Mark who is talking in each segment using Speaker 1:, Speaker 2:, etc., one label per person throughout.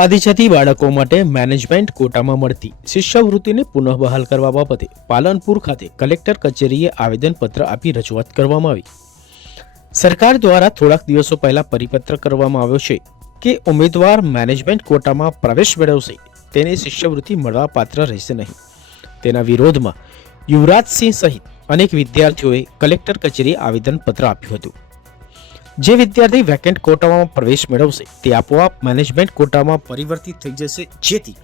Speaker 1: આદિજાતિ બાળકો માટે મેનેજમેન્ટ કોટામાં મળતી શિષ્યવૃત્તિને પુનઃ બહાલ કરવા બાબતે પાલનપુર ખાતે કલેક્ટર કચેરીએ આવેદનપત્ર આપી રજૂઆત કરવામાં આવી. સરકાર દ્વારા થોડાક દિવસો પહેલા પરિપત્ર કરવામાં આવ્યો છે કે ઉમેદવાર મેનેજમેન્ટ કોટામાં પ્રવેશ મેળવશે, તેને શિષ્યવૃત્તિ મળવા પાત્ર રહેશે નહીં. તેના વિરોધમાં યુવરાજસિંહ સહિત અનેક વિદ્યાર્થીઓએ કલેક્ટર કચેરીએ આવેદનપત્ર આપ્યું હતું. જે વિદ્યાર્થી વેકેન્ટ કોટામાં પ્રવેશ મેળવશે, તે આપોઆપ મેનેજમેન્ટ કોટામાં પરિવર્તિત થઈ જશે. જેથી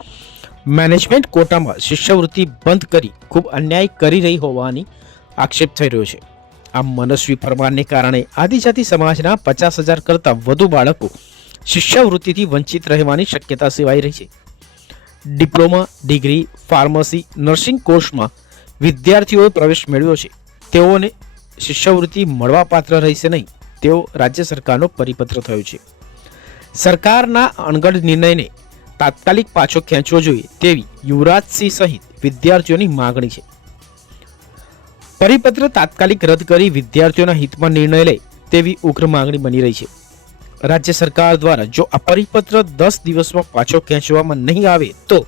Speaker 1: મેનેજમેન્ટ કોટામાં શિષ્યવૃત્તિ બંધ કરી ખૂબ અન્યાય કરી રહી હોવાની આક્ષેપ થઈ રહ્યો છે. આમ મનસ્વી ફરમાનને કારણે આદિજાતિ સમાજના પચાસ હજાર કરતાં વધુ બાળકો શિષ્યવૃત્તિથી વંચિત રહેવાની શક્યતા સેવાઈ રહી છે. ડિપ્લોમા, ડિગ્રી, ફાર્મસી, નર્સિંગ કોર્સમાં વિદ્યાર્થીઓએ પ્રવેશ મેળવ્યો છે. તેઓને શિષ્યવૃત્તિ મળવાપાત્ર રહેશે નહીં. તેવો રાજ્ય સરકારનો પરિપત્ર થયો છે. સરકારના અણગઢ નિર્ણયને તાત્કાલિક પાછો ખેંચવો જોઈએ તેવી યુવરાજસિંહ સહિત વિદ્યાર્થીઓની માગણી છે. પરિપત્ર તાત્કાલિક રદ કરી વિદ્યાર્થીઓના હિતમાં નિર્ણય લે તેવી ઉગ્ર માંગણી બની રહી છે. રાજ્ય સરકાર દ્વારા જો આ પરિપત્ર દસ દિવસમાં પાછો ખેંચવામાં નહીં આવે તો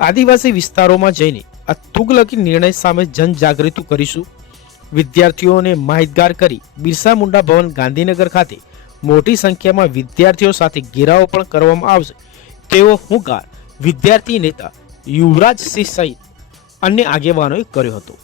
Speaker 1: આદિવાસી વિસ્તારોમાં જઈને આ તુગલકી નિર્ણય સામે જનજાગૃતિ કરીશું. વિદ્યાર્થીઓને માહિતગાર કરી બિરસા મુંડા ભવન ગાંધીનગર ખાતે મોટી સંખ્યામાં વિદ્યાર્થીઓ સાથે ઘેરાવો પણ કરવામાં આવશે. તેવો હુંકાર, વિદ્યાર્થી નેતા યુવરાજસિંહ સહિત અન્ય આગેવાનોએ કર્યો હતો.